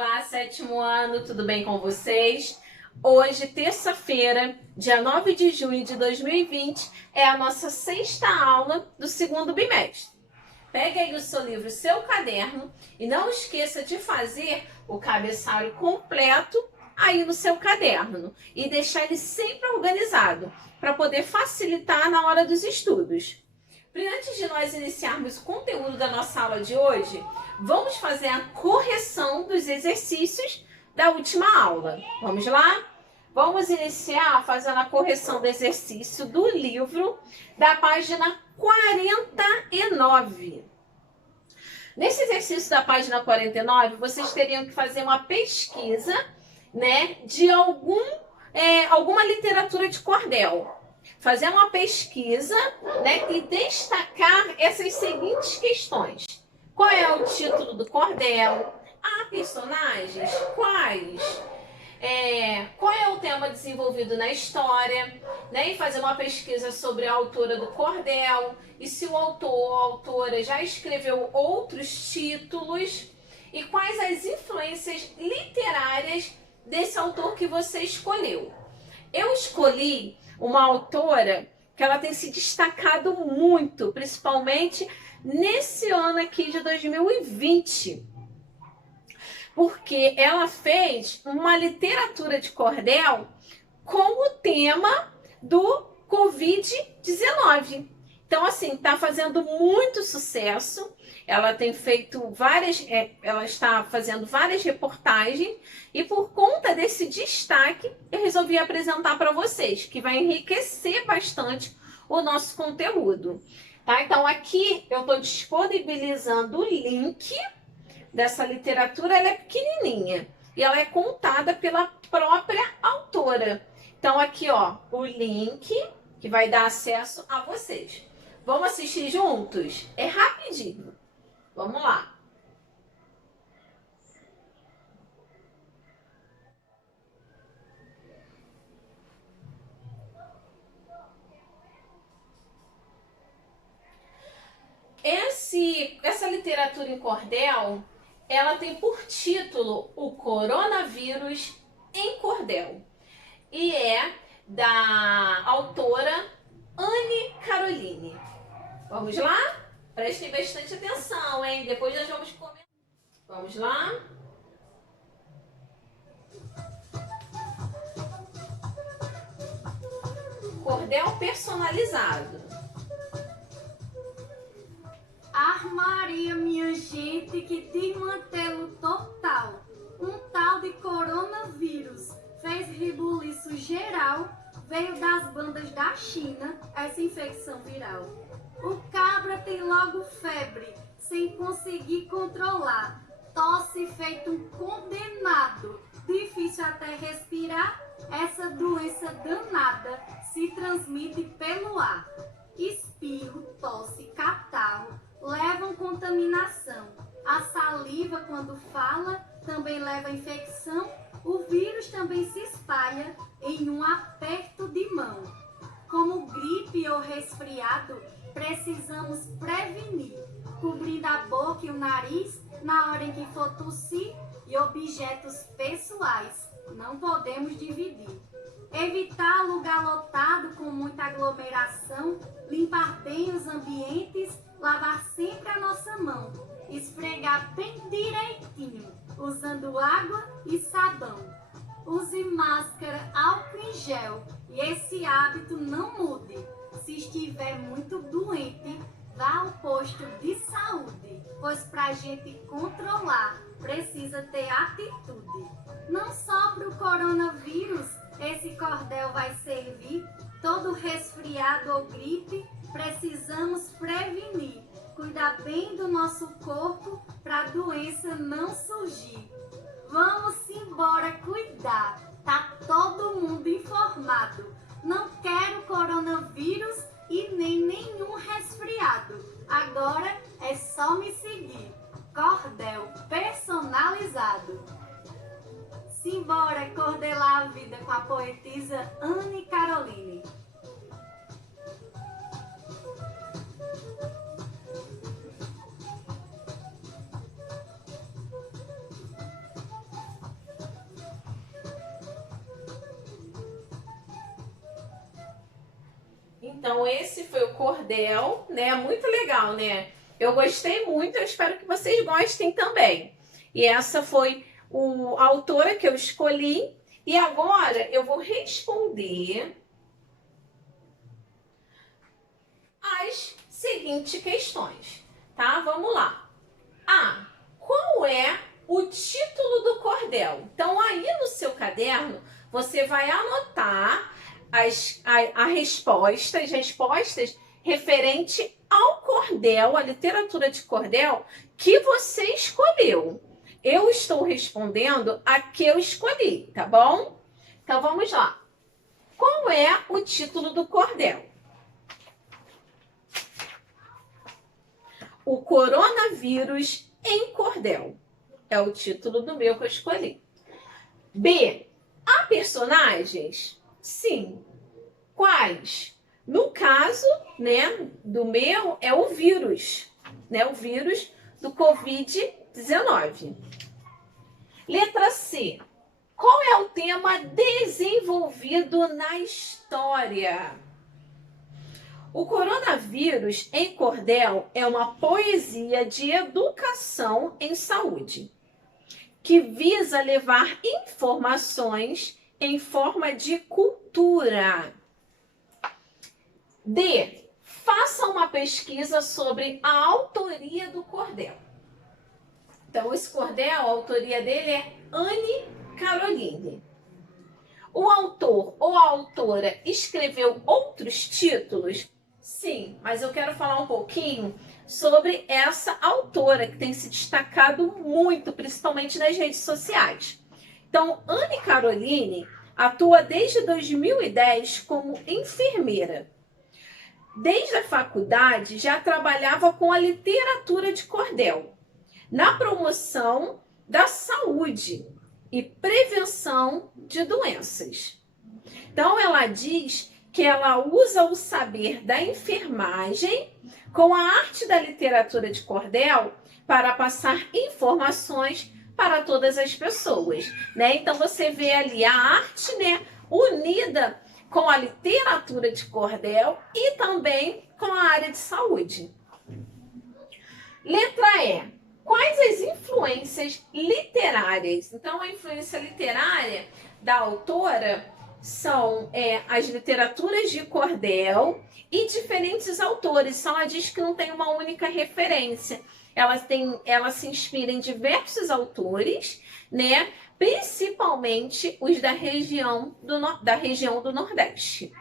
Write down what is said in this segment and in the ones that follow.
Olá, sétimo ano, tudo bem com vocês? Hoje, terça-feira, dia 9 de junho de 2020, é a nossa sexta aula do segundo bimestre. Pegue aí o seu livro, o seu caderno e não esqueça de fazer o cabeçalho completo aí no seu caderno e deixar ele sempre organizado para poder facilitar na hora dos estudos. Antes de nós iniciarmos o conteúdo da nossa aula de hoje, vamos fazer a correção dos exercícios da última aula. Vamos lá? Vamos iniciar fazendo a correção do exercício do livro da página 49. Nesse exercício da página 49, vocês teriam que fazer uma pesquisa, né, de alguma literatura de cordel. Fazer uma pesquisa, né, e destacar essas seguintes questões. Qual é o título do cordel? Há personagens? Quais? Qual é o tema desenvolvido na história? Né, e fazer uma pesquisa sobre a autora do cordel e se o autor ou a autora já escreveu outros títulos e quais as influências literárias desse autor que você escolheu. Eu escolhi uma autora que ela tem se destacado muito, principalmente nesse ano aqui de 2020, porque ela fez uma literatura de cordel com o tema do Covid-19. Então, assim, está fazendo muito sucesso. Ela tem feito ela está fazendo várias reportagens e por conta desse destaque eu resolvi apresentar para vocês, que vai enriquecer bastante o nosso conteúdo. Tá? Então, aqui eu estou disponibilizando o link dessa literatura. Ela é pequenininha e ela é contada pela própria autora. Então, aqui, ó, o link que vai dar acesso a vocês. Vamos assistir juntos? É rapidinho. Vamos lá. Essa literatura em cordel, ela tem por título O Coronavírus em Cordel. E é da autora Anne Caroline. Vamos lá? Prestem bastante atenção, hein? Depois nós vamos comentar. Vamos lá? Cordel personalizado. Armaria, minha gente, que desmantelo total. Um tal de coronavírus fez rebuliço geral, veio das bandas da China, essa infecção viral. O cabra tem logo febre, sem conseguir controlar. Tosse feito um condenado, difícil até respirar. Essa doença danada se transmite pelo ar. Espirro, tosse, catarro levam contaminação. A saliva, quando fala, também leva infecção. O vírus também se espalha em um aperto de mão. Como gripe ou resfriado, precisamos prevenir, cobrindo a boca e o nariz na hora em que for tossir, e objetos pessoais não podemos dividir. Evitar lugar lotado com muita aglomeração, limpar bem os ambientes, lavar sempre a nossa mão, esfregar bem direitinho, usando água e sabão. Use máscara, álcool em gel e esse hábito não mude. Se estiver muito doente, vá ao posto de saúde, pois pra gente controlar precisa ter atitude. Não só pro coronavírus esse cordel vai servir, todo resfriado ou gripe precisamos prevenir. Cuidar bem do nosso corpo para a doença não surgir. Vamos embora cuidar, tá todo mundo informado. Não quero coronavírus e nem nenhum resfriado. Agora é só me seguir. Cordel personalizado. Simbora cordelar a vida com a poetisa Anne Caroline. Então esse foi o cordel, né? Muito legal, né? Eu gostei muito, eu espero que vocês gostem também. E essa foi a autora que eu escolhi. E agora eu vou responder as seguintes questões, tá? Vamos lá. Qual é o título do cordel? Então, aí no seu caderno, você vai anotar as respostas referente ao cordel, a literatura de cordel que você escolheu. Eu estou respondendo a que eu escolhi, tá bom? Então, vamos lá. Qual é o título do cordel? O coronavírus em cordel. É o título do meu que eu escolhi. B. Há personagens? Sim. Quais? No caso, né, do meu, é o vírus. Né, o vírus do Covid-19. Letra C. Qual é o tema desenvolvido na história? O coronavírus em cordel é uma poesia de educação em saúde, que visa levar informações em forma de cultura. D. Faça uma pesquisa sobre a autoria do cordel. Então, esse cordel, a autoria dele é Anne Caroline. O autor ou a autora escreveu outros títulos? Sim, mas eu quero falar um pouquinho sobre essa autora que tem se destacado muito, principalmente nas redes sociais. Então, Anne Caroline atua desde 2010 como enfermeira. Desde a faculdade já trabalhava com a literatura de cordel, na promoção da saúde e prevenção de doenças. Então, ela diz que ela usa o saber da enfermagem com a arte da literatura de cordel para passar informações para todas as pessoas, né? Então, você vê ali a arte, né, unida com a literatura de cordel e também com a área de saúde. Letra E. Quais as influências literárias? Então, a influência literária da autora são as literaturas de cordel e diferentes autores. Ela diz que não tem uma única referência. Ela se inspira em diversos autores, né? Principalmente os da região do Nordeste.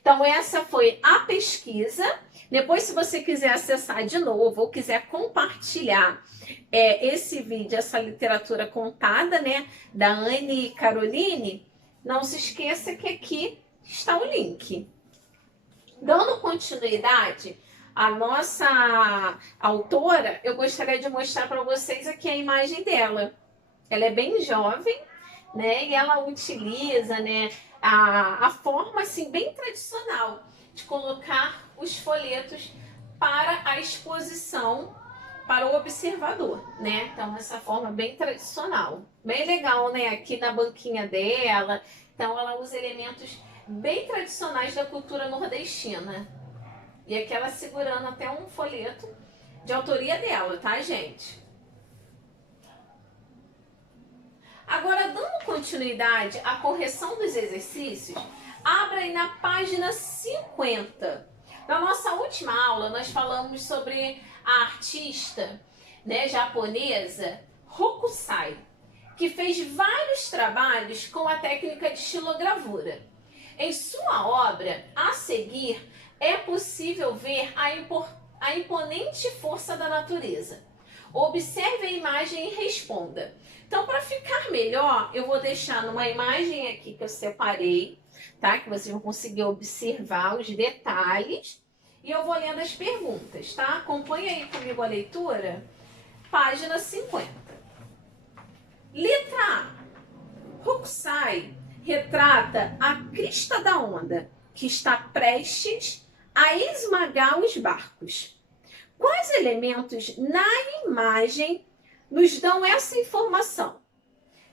Então, essa foi a pesquisa. Depois, se você quiser acessar de novo ou quiser compartilhar esse vídeo, essa literatura contada, né, da Anne Caroline, não se esqueça que aqui está o link. Dando continuidade à nossa autora, eu gostaria de mostrar para vocês aqui a imagem dela. Ela é bem jovem, né, e ela utiliza, né, a forma assim bem tradicional de colocar os folhetos para a exposição para o observador, né? Então, essa forma bem tradicional, bem legal, né? Aqui na banquinha dela, então ela usa elementos bem tradicionais da cultura nordestina. E aqui ela segurando até um folheto de autoria dela, tá, gente? Agora, dando continuidade à correção dos exercícios, abra aí na página 50. Na nossa última aula, nós falamos sobre a artista, né, japonesa Hokusai, que fez vários trabalhos com a técnica de xilogravura. Em sua obra, a seguir, é possível ver a imponente força da natureza. Observe a imagem e responda. Então, para ficar melhor, eu vou deixar numa imagem aqui que eu separei, tá? Que vocês vão conseguir observar os detalhes. E eu vou lendo as perguntas, tá? Acompanhe aí comigo a leitura. Página 50. Letra A. Hokusai retrata a crista da onda, que está prestes a esmagar os barcos. Quais elementos na imagem nos dão essa informação?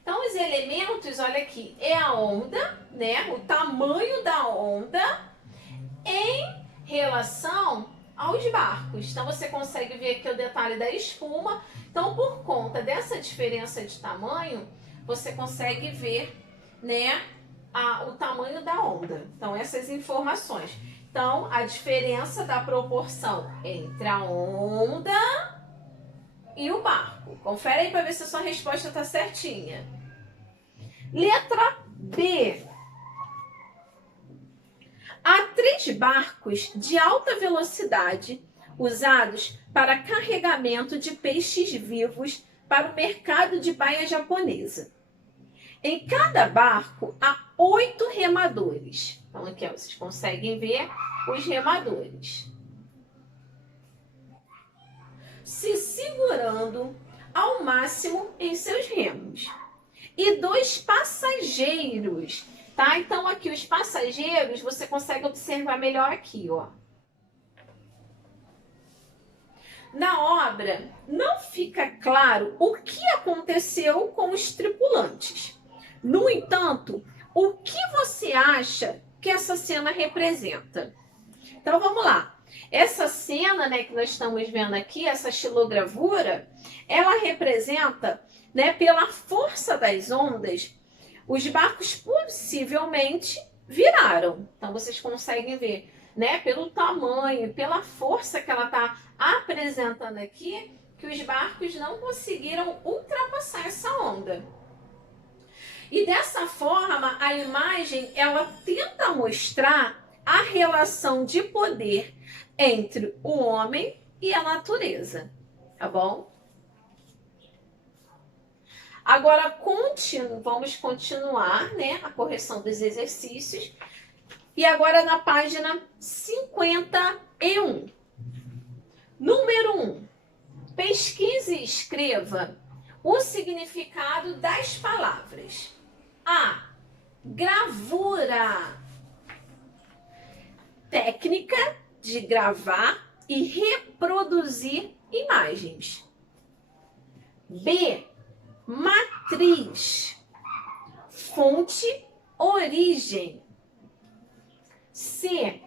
Então, os elementos, olha aqui, é a onda, né? O tamanho da onda em relação aos barcos. Então você consegue ver aqui o detalhe da espuma. Então, por conta dessa diferença de tamanho, você consegue ver, né, o tamanho da onda. Então, essas informações. Então, a diferença da proporção entre a onda e o barco. Confere aí para ver se a sua resposta está certinha. Letra B. Há 3 barcos de alta velocidade usados para carregamento de peixes vivos para o mercado de baia japonesa. Em cada barco há 8 remadores. Então aqui ó, vocês conseguem ver os remadores. Se segurando ao máximo em seus remos. E 2 passageiros, tá? Então aqui os passageiros, você consegue observar melhor aqui, ó. Na obra, não fica claro o que aconteceu com os tripulantes. No entanto, o que você acha que essa cena representa? Então vamos lá. Essa cena, né, que nós estamos vendo aqui, essa xilogravura, ela representa, né, pela força das ondas, os barcos possivelmente viraram. Então vocês conseguem ver, né, pelo tamanho, pela força que ela está apresentando aqui, que os barcos não conseguiram ultrapassar essa onda. E dessa forma, a imagem ela tenta mostrar a relação de poder entre o homem e a natureza, tá bom? Agora, vamos continuar, né, a correção dos exercícios. E agora na página 51. Número 1. Pesquise e escreva o significado das palavras. A. Gravura. Técnica de gravar e reproduzir imagens. B. Matriz. Fonte, origem. C.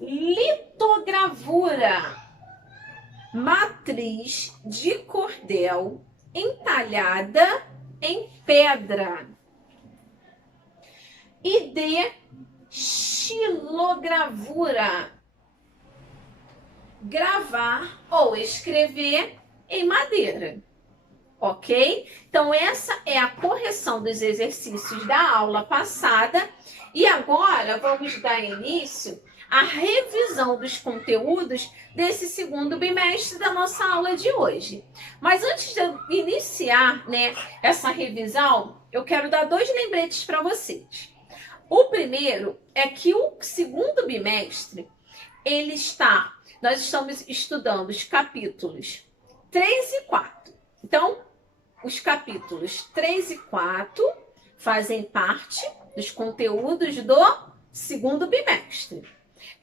Litogravura. Matriz de cordel entalhada em pedra. E D. Xilogravura. Gravar ou escrever em madeira. Ok? Então, essa é a correção dos exercícios da aula passada. E agora, vamos dar início à revisão dos conteúdos desse segundo bimestre da nossa aula de hoje. Mas antes de eu iniciar, né, essa revisão, eu quero dar 2 lembretes para vocês. O primeiro é que o segundo bimestre, nós estamos estudando os capítulos 3 e 4. Então, os capítulos 3 e 4 fazem parte dos conteúdos do segundo bimestre.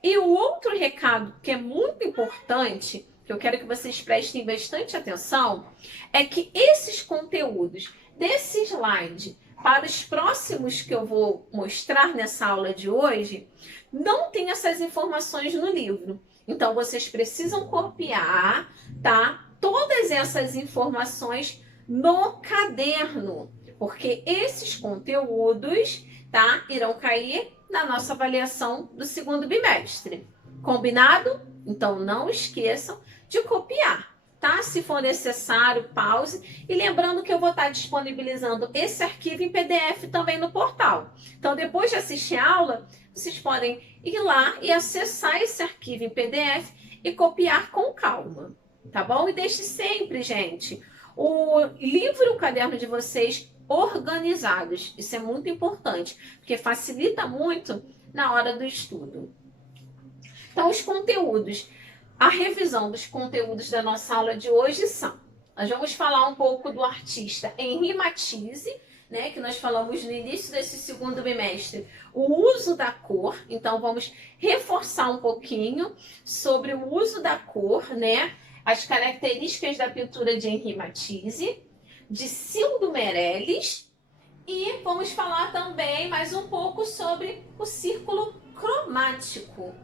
E o outro recado que é muito importante, que eu quero que vocês prestem bastante atenção, é que esses conteúdos desse slide para os próximos que eu vou mostrar nessa aula de hoje, não tem essas informações no livro. Então, vocês precisam copiar, tá? Todas essas informações no caderno, porque esses conteúdos, tá, irão cair na nossa avaliação do segundo bimestre. Combinado? Então, não esqueçam de copiar, tá? Se for necessário, pause. E lembrando que eu vou estar disponibilizando esse arquivo em PDF também no portal. Então, depois de assistir a aula, vocês podem ir lá e acessar esse arquivo em PDF e copiar com calma, tá bom? E deixe sempre, gente, o livro e o caderno de vocês organizados. Isso é muito importante, porque facilita muito na hora do estudo. Então, os conteúdos, a revisão dos conteúdos da nossa aula de hoje são: nós vamos falar um pouco do artista Henri Matisse, né, que nós falamos no início desse segundo bimestre, o uso da cor. Então, vamos reforçar um pouquinho sobre o uso da cor, né, as características da pintura de Henri Matisse, de Cildo Meirelles, e vamos falar também mais um pouco sobre o círculo cromático.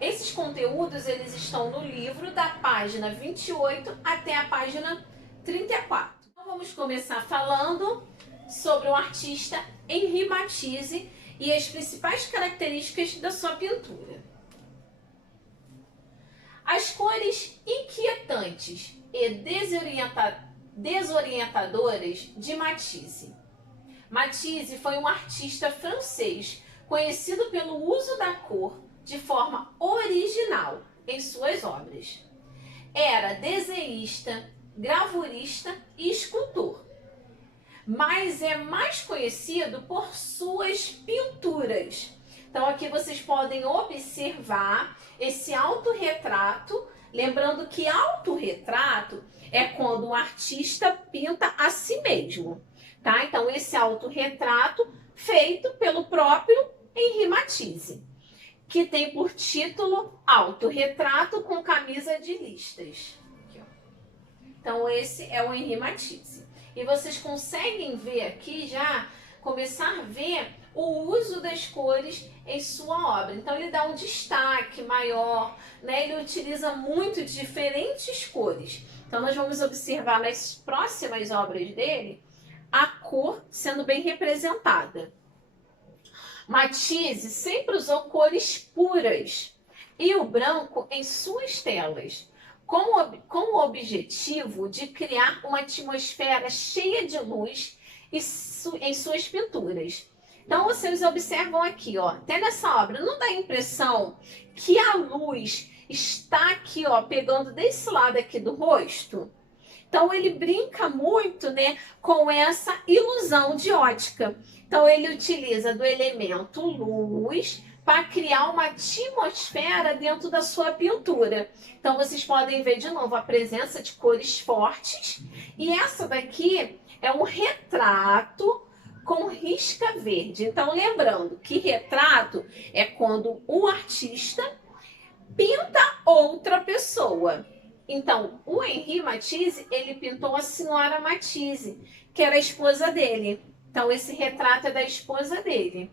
Esses conteúdos eles estão no livro da página 28 até a página 34. Então vamos começar falando sobre o artista Henri Matisse e as principais características da sua pintura. As cores inquietantes e desorientadoras de Matisse. Matisse foi um artista francês conhecido pelo uso da cor de forma original em suas obras. Era desenhista, gravurista e escultor, mas é mais conhecido por suas pinturas. Então aqui vocês podem observar esse autorretrato, lembrando que autorretrato é quando o artista pinta a si mesmo, tá? Então esse autorretrato feito pelo próprio Henri Matisse, que tem por título Autorretrato com camisa de listas. Aqui, ó. Então esse é o Henri Matisse. E vocês conseguem ver aqui já, começar a ver o uso das cores em sua obra. Então ele dá um destaque maior, né? Ele utiliza muito diferentes cores. Então nós vamos observar nas próximas obras dele a cor sendo bem representada. Matisse sempre usou cores puras e o branco em suas telas, com o objetivo de criar uma atmosfera cheia de luz em suas pinturas. Então vocês observam aqui, ó, até nessa obra, não dá a impressão que a luz está aqui, ó, pegando desse lado aqui do rosto? Então ele brinca muito, né, com essa ilusão de ótica. Então ele utiliza do elemento luz para criar uma atmosfera dentro da sua pintura. Então vocês podem ver de novo a presença de cores fortes. E essa daqui é um retrato com risca verde. Então lembrando que retrato é quando o artista pinta outra pessoa. Então, o Henri Matisse, ele pintou a senhora Matisse, que era a esposa dele. Então, esse retrato é da esposa dele,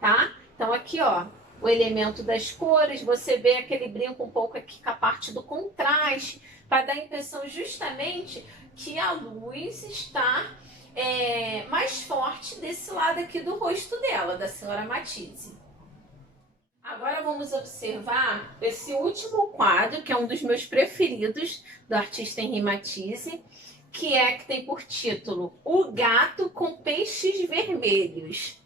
tá? Então, aqui, ó, o elemento das cores, você vê aquele brinco um pouco aqui com a parte do contraste, para dar a impressão justamente que a luz está mais forte desse lado aqui do rosto dela, da senhora Matisse. Agora vamos observar esse último quadro, que é um dos meus preferidos, do artista Henri Matisse, que tem por título O Gato com Peixes Vermelhos.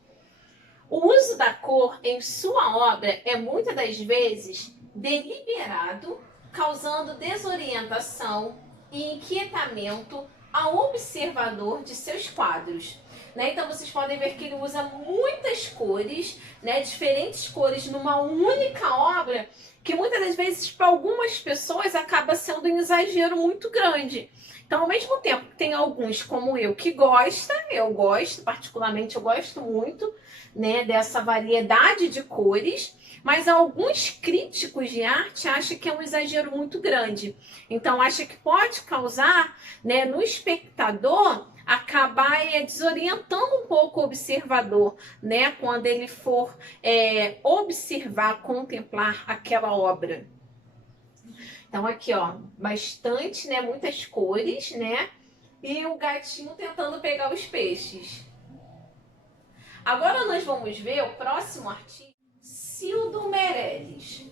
O uso da cor em sua obra é muitas das vezes deliberado, causando desorientação e inquietamento ao observador de seus quadros. Então vocês podem ver que ele usa muitas cores, diferentes cores numa única obra, que muitas das vezes para algumas pessoas acaba sendo um exagero muito grande. Então, ao mesmo tempo que tem alguns como eu que eu gosto, particularmente eu gosto muito, dessa variedade de cores, mas alguns críticos de arte acham que é um exagero muito grande. Então, acha que pode causar, no espectador, acabar desorientando um pouco o observador, quando ele for observar, contemplar aquela obra. Então aqui, ó, bastante, muitas cores, e o gatinho tentando pegar os peixes. Agora nós vamos ver o próximo artista, Cildo Meirelles,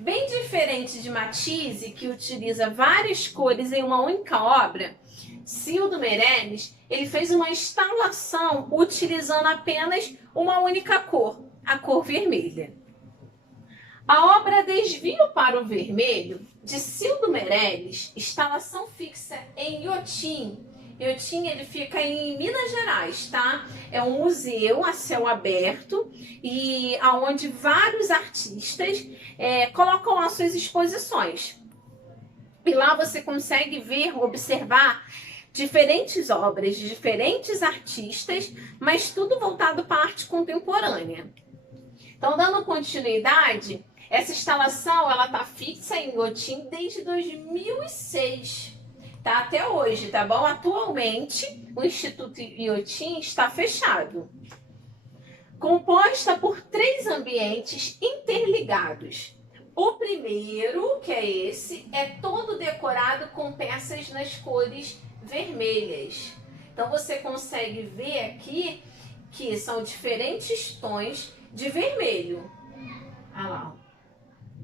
Bem diferente de Matisse, que utiliza várias cores em uma única obra, Cildo Meirelles, ele fez uma instalação utilizando apenas uma única cor, a cor vermelha. A obra Desvio para o Vermelho, de Cildo Meirelles, instalação fixa em Iotim. Iotim, ele fica em Minas Gerais, tá? É um museu a céu aberto e onde vários artistas colocam lá suas exposições. E lá você consegue ver, observar diferentes obras de diferentes artistas, mas tudo voltado para a arte contemporânea. Então, dando continuidade, essa instalação ela está fixa em Iotim desde 2006, tá? Até hoje, tá bom? Atualmente, o Instituto Iotim está fechado. composta por 3 ambientes interligados. O primeiro, que é esse, é todo decorado com peças nas cores vermelhas. Então você consegue ver aqui que são diferentes tons de vermelho. Olha lá,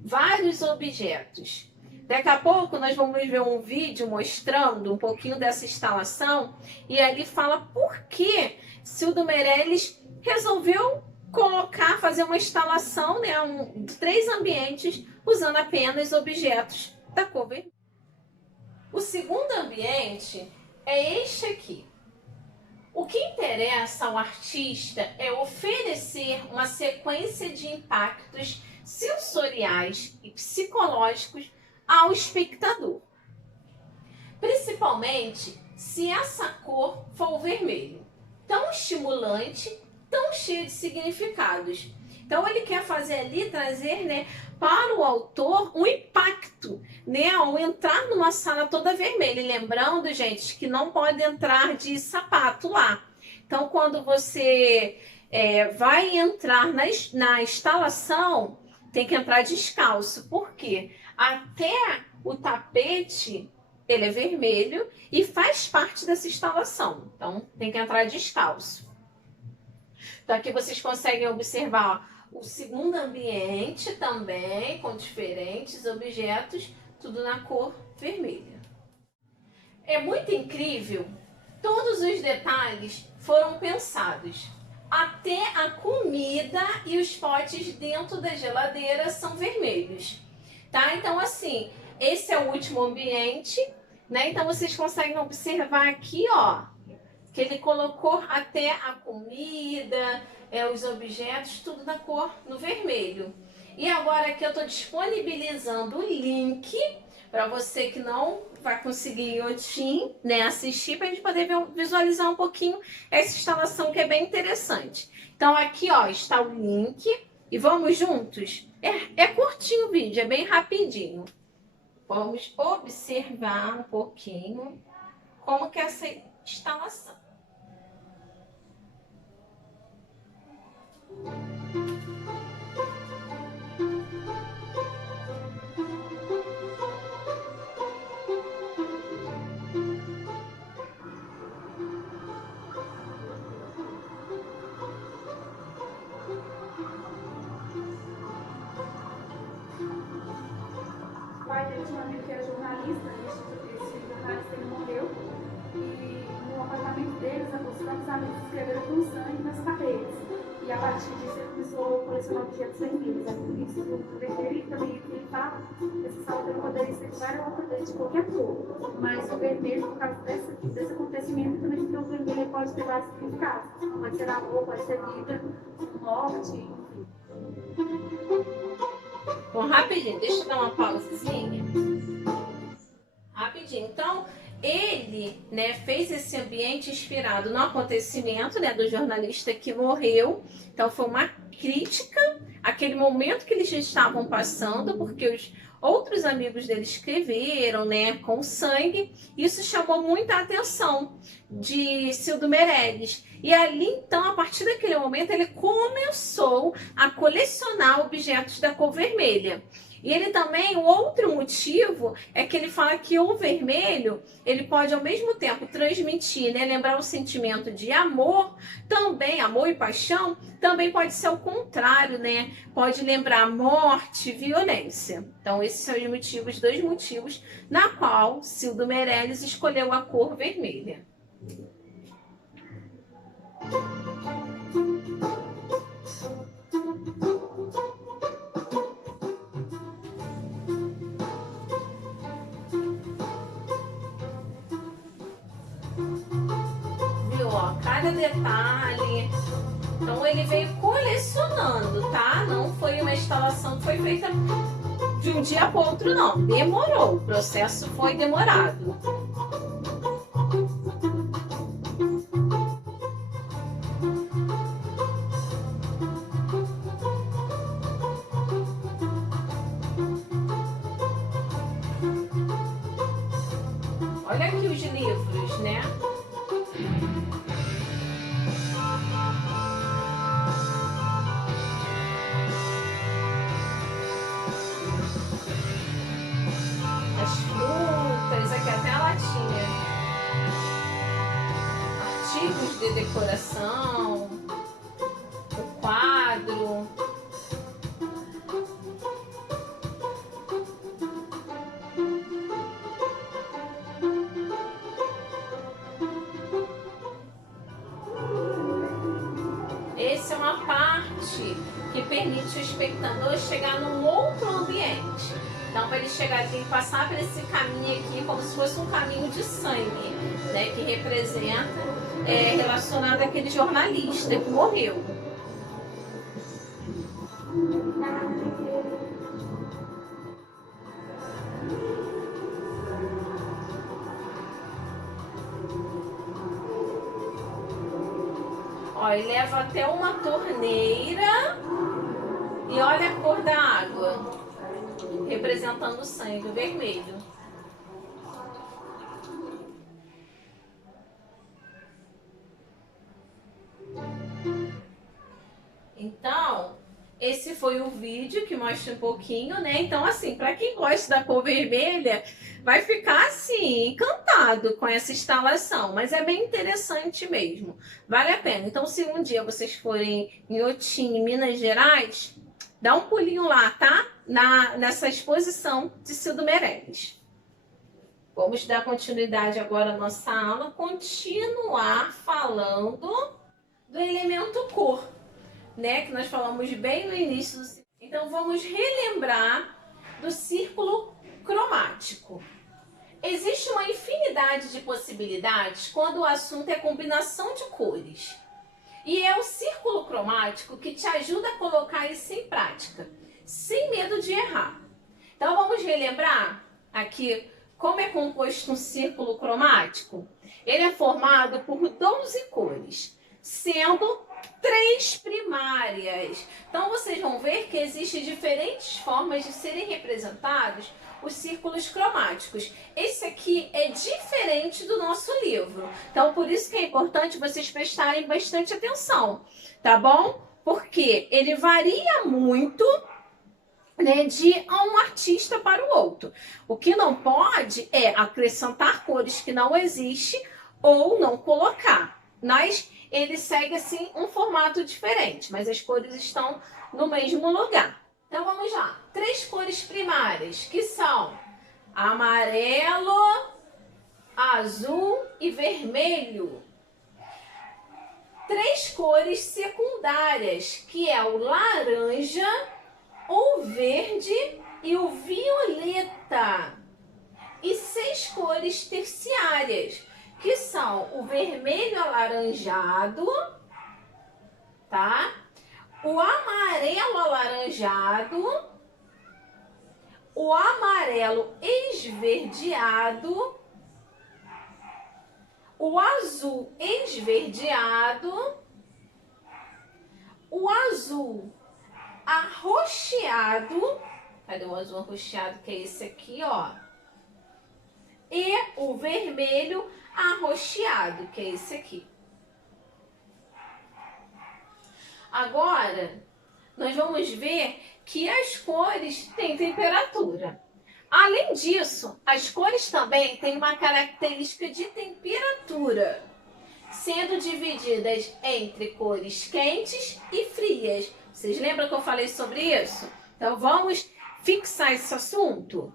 vários objetos. Daqui a pouco nós vamos ver um vídeo mostrando um pouquinho dessa instalação e ali fala por que Cildo Meirelles resolveu fazer uma instalação, né, de 3 ambientes usando apenas objetos da cor vermelha. O segundo ambiente é este aqui. O que interessa ao artista é oferecer uma sequência de impactos sensoriais e psicológicos ao espectador, principalmente se essa cor for o vermelho, tão estimulante, tão cheio de significados. Então ele quer fazer ali, trazer, né, para o autor um impacto, né, ao entrar numa sala toda vermelha. E lembrando, gente, que não pode entrar de sapato lá. Então quando você vai entrar na instalação, tem que entrar descalço. Por quê? Até o tapete, ele é vermelho e faz parte dessa instalação. Então tem que entrar descalço. Então aqui vocês conseguem observar o segundo ambiente também, com diferentes objetos, tudo na cor vermelha. É muito incrível, todos os detalhes foram pensados. Até a comida e os potes dentro da geladeira são vermelhos, tá? Então assim, esse é o último ambiente, né? Então vocês conseguem observar aqui, ó, que ele colocou até a comida, os objetos, tudo na cor, no vermelho. E agora aqui eu estou disponibilizando o link para você que não vai conseguir hoje, né, assistir, para a gente poder visualizar um pouquinho essa instalação que é bem interessante. Então aqui, ó, está o link e vamos juntos? É curtinho o vídeo, é bem rapidinho. Vamos observar um pouquinho como que é essa instalação. Eu tinha um amigo que era jornalista, esse jornalista ele morreu, e no apartamento deles, os próprios amigos escreveram com sangue nas paredes. E a partir disso ele começou a colecionar objetos vermelhos. É por isso que o vermelho também, ele fala, esse salto poderia ser de várias outras, de qualquer cor. Mas o vermelho, por causa desse acontecimento, também porque o vermelho pode ter vários significados. Pode ser amor, pode ser vida, morte, enfim. Bom, rapidinho, deixa eu dar uma pausazinha. Rapidinho. Então, ele, né, fez esse ambiente inspirado no acontecimento, né, do jornalista que morreu. Então, foi uma crítica àquele momento que eles estavam passando, porque os outros amigos dele escreveram, né, com sangue. Isso chamou muita atenção de Cildo Meirelles. E ali, então, a partir daquele momento, ele começou a colecionar objetos da cor vermelha. E ele também, o outro motivo é que ele fala que o vermelho, ele pode ao mesmo tempo transmitir, né, lembrar um sentimento de amor, também amor e paixão, também pode ser o contrário, né? Pode lembrar morte, violência. Então esses são os motivos, 2 motivos na qual Cildo Meirelles escolheu a cor vermelha. Ó, cada detalhe. Então ele veio colecionando, tá? Não foi uma instalação que foi feita de um dia para o outro, não. Demorou, o processo foi demorado. Olha aqui os livros, né? de decoração, o quadro. Essa é uma parte que permite o espectador chegar num outro ambiente. Então, para ele chegar, tem que passar por esse caminho aqui, como se fosse um caminho de sangue, né, que representa, relacionado àquele jornalista que morreu. Ó, e leva até uma torneira e olha a cor da água, representando o sangue, o vermelho. Então, esse foi o vídeo que mostra um pouquinho, né? Então, assim, para quem gosta da cor vermelha, vai ficar, assim, encantado com essa instalação. Mas é bem interessante mesmo. Vale a pena. Então, se um dia vocês forem em Otim, Minas Gerais, dá um pulinho lá, tá? Nessa exposição de Cildo Meireles. Vamos dar continuidade agora à nossa aula, continuar falando do elemento cor, né, que nós falamos bem no início. Então vamos relembrar do círculo cromático. Existe uma infinidade de possibilidades quando o assunto é combinação de cores. E é o círculo cromático que te ajuda a colocar isso em prática, sem medo de errar. Então vamos relembrar aqui como é composto um círculo cromático. Ele é formado por 12 cores, sendo 3 primárias. Então vocês vão ver que existem diferentes formas de serem representados os círculos cromáticos. Esse aqui é diferente do nosso livro. Então por isso que é importante vocês prestarem bastante atenção, tá bom? Porque ele varia muito, né, de um artista para o outro. O que não pode é acrescentar cores que não existem ou não colocar. Ele segue assim um formato diferente, mas as cores estão no mesmo lugar. Então vamos lá. 3 cores primárias, que são amarelo, azul e vermelho. 3 cores secundárias, que é o laranja, o verde e o violeta. E 6 cores terciárias, que são o vermelho alaranjado, tá? O amarelo alaranjado, o amarelo esverdeado, o azul esverdeado, o azul arroxeado, cadê o azul arroxeado, que é esse aqui, ó? E o vermelho arroxeado, que é esse aqui. Agora, nós vamos ver que as cores têm temperatura. Além disso, as cores também têm uma característica de temperatura, sendo divididas entre cores quentes e frias. Vocês lembram que eu falei sobre isso? Então vamos fixar esse assunto.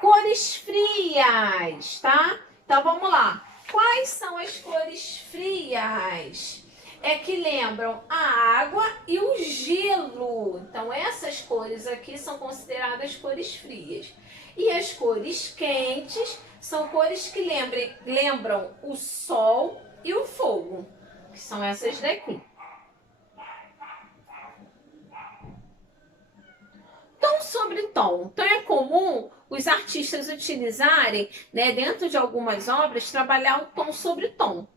Cores frias, tá? Então vamos lá. Quais são as cores frias? É que lembram a água e o gelo. Então essas cores aqui são consideradas cores frias. E as cores quentes são cores que lembram o sol e o fogo, que são essas daqui. Tom sobre tom. Então é comum os artistas utilizarem, né, dentro de algumas obras, trabalhar o tom sobre tom.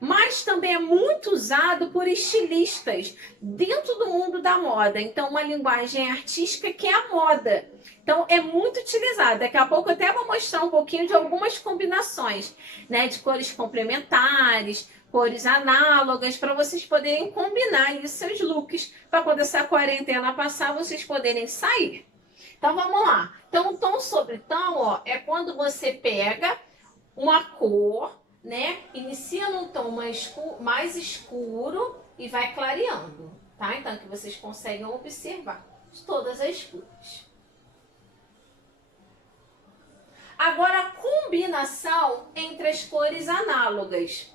Mas também é muito usado por estilistas dentro do mundo da moda. Então, uma linguagem artística que é a moda. Então, é muito utilizado. Daqui a pouco eu até vou mostrar um pouquinho de algumas combinações, né, de cores complementares, cores análogas, para vocês poderem combinar aí seus looks, para quando essa quarentena passar, vocês poderem sair. Então, vamos lá. Então, o tom sobre tom, ó, é quando você pega uma cor, né? Inicia num tom mais escuro e vai clareando, tá? Então, que vocês conseguem observar de todas as cores. Agora, a combinação entre as cores análogas.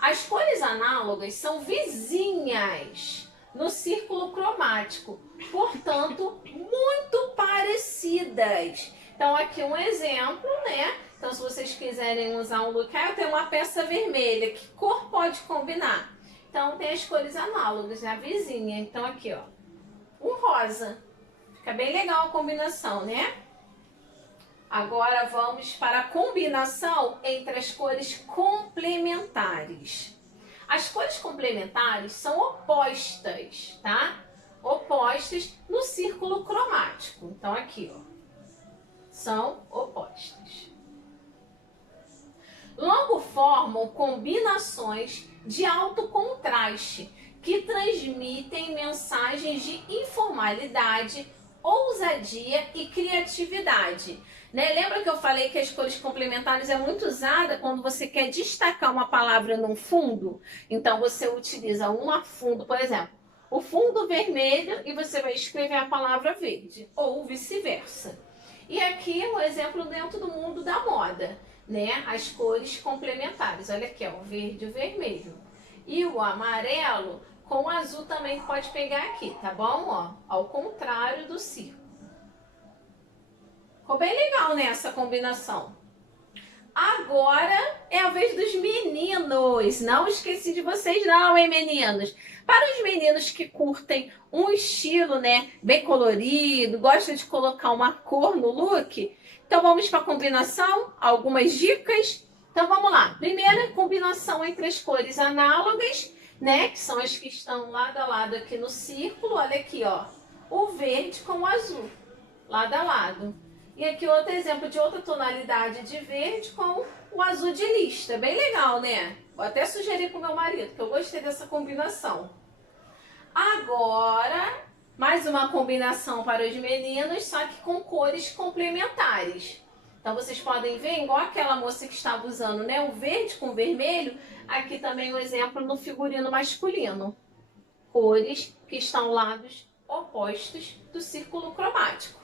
As cores análogas são vizinhas no círculo cromático, portanto, muito parecidas. Então, aqui um exemplo, né? Então, se vocês quiserem usar um look, eu tenho uma peça vermelha, que cor pode combinar? Então, tem as cores análogas, né? A vizinha. Então, aqui, ó, um rosa. Fica bem legal a combinação, né? Agora, vamos para a combinação entre as cores complementares. As cores complementares são opostas, tá? Opostas no círculo cromático. Então, aqui, ó, são opostas. Logo formam combinações de alto contraste que transmitem mensagens de informalidade, ousadia e criatividade. Né? Lembra que eu falei que as cores complementares é muito usada quando você quer destacar uma palavra num fundo? Então você utiliza um fundo, por exemplo, o fundo vermelho e você vai escrever a palavra verde, ou vice-versa. E aqui um exemplo dentro do mundo da moda, né? As cores complementares. Olha aqui, ó, o verde e o vermelho. E o amarelo com o azul também pode pegar aqui, tá bom? Ó, ao contrário do círculo. Ficou bem legal, né, essa combinação. Agora é a vez dos meninos. Não esqueci de vocês não, hein, meninos? Para os meninos que curtem um estilo, né, bem colorido, gostam de colocar uma cor no look, então vamos para a combinação, algumas dicas. Então vamos lá. Primeira combinação entre as cores análogas, né, que são as que estão lado a lado aqui no círculo. Olha aqui, ó, o verde com o azul, lado a lado. E aqui outro exemplo de outra tonalidade de verde com o azul de lista. Bem legal, né? Vou até sugerir para o meu marido, que eu gostei dessa combinação. Agora, mais uma combinação para os meninos, só que com cores complementares. Então, vocês podem ver, igual aquela moça que estava usando, né, o verde com vermelho, aqui também um exemplo no figurino masculino. Cores que estão lados opostos do círculo cromático.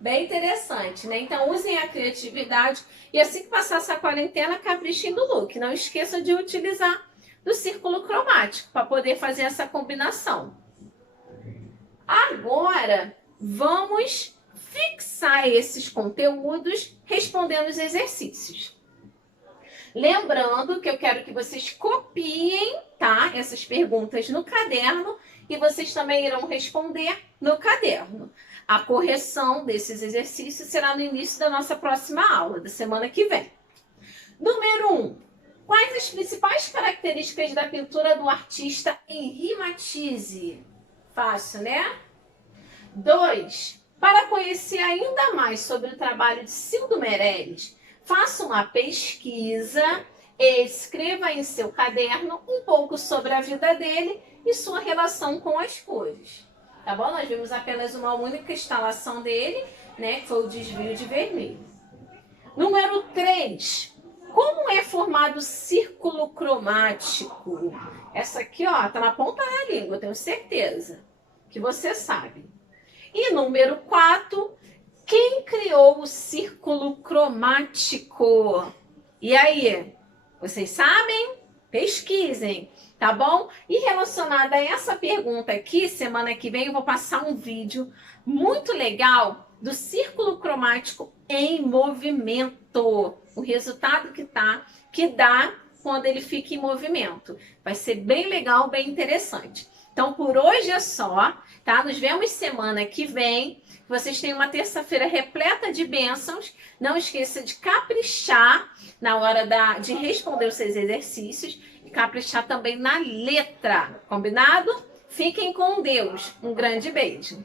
Bem interessante, né? Então, usem a criatividade e assim que passar essa quarentena, caprichem do look. Não esqueçam de utilizar do círculo cromático para poder fazer essa combinação. Agora, vamos fixar esses conteúdos respondendo os exercícios. Lembrando que eu quero que vocês copiem, tá, essas perguntas no caderno e vocês também irão responder no caderno. A correção desses exercícios será no início da nossa próxima aula, da semana que vem. Número 1. Quais as principais características da pintura do artista Henri Matisse? Fácil, né? 2. Para conhecer ainda mais sobre o trabalho de Cildo Meirelles, faça uma pesquisa e escreva em seu caderno um pouco sobre a vida dele e sua relação com as cores. Tá bom? Nós vimos apenas uma única instalação dele, né? Que foi o desvio de vermelho. Número 3. Como é formado o círculo cromático? Essa aqui, ó, tá na ponta da língua, eu tenho certeza que você sabe. E número 4. Quem criou o círculo cromático? E aí? Vocês sabem? Pesquisem, tá bom? E relacionada a essa pergunta aqui, semana que vem eu vou passar um vídeo muito legal do círculo cromático em movimento. O resultado que dá quando ele fica em movimento. Vai ser bem legal, bem interessante. Então, por hoje é só, tá? Nos vemos semana que vem. Vocês têm uma terça-feira repleta de bênçãos. Não esqueça de caprichar na hora de responder os seus exercícios e caprichar também na letra, combinado? Fiquem com Deus. Um grande beijo.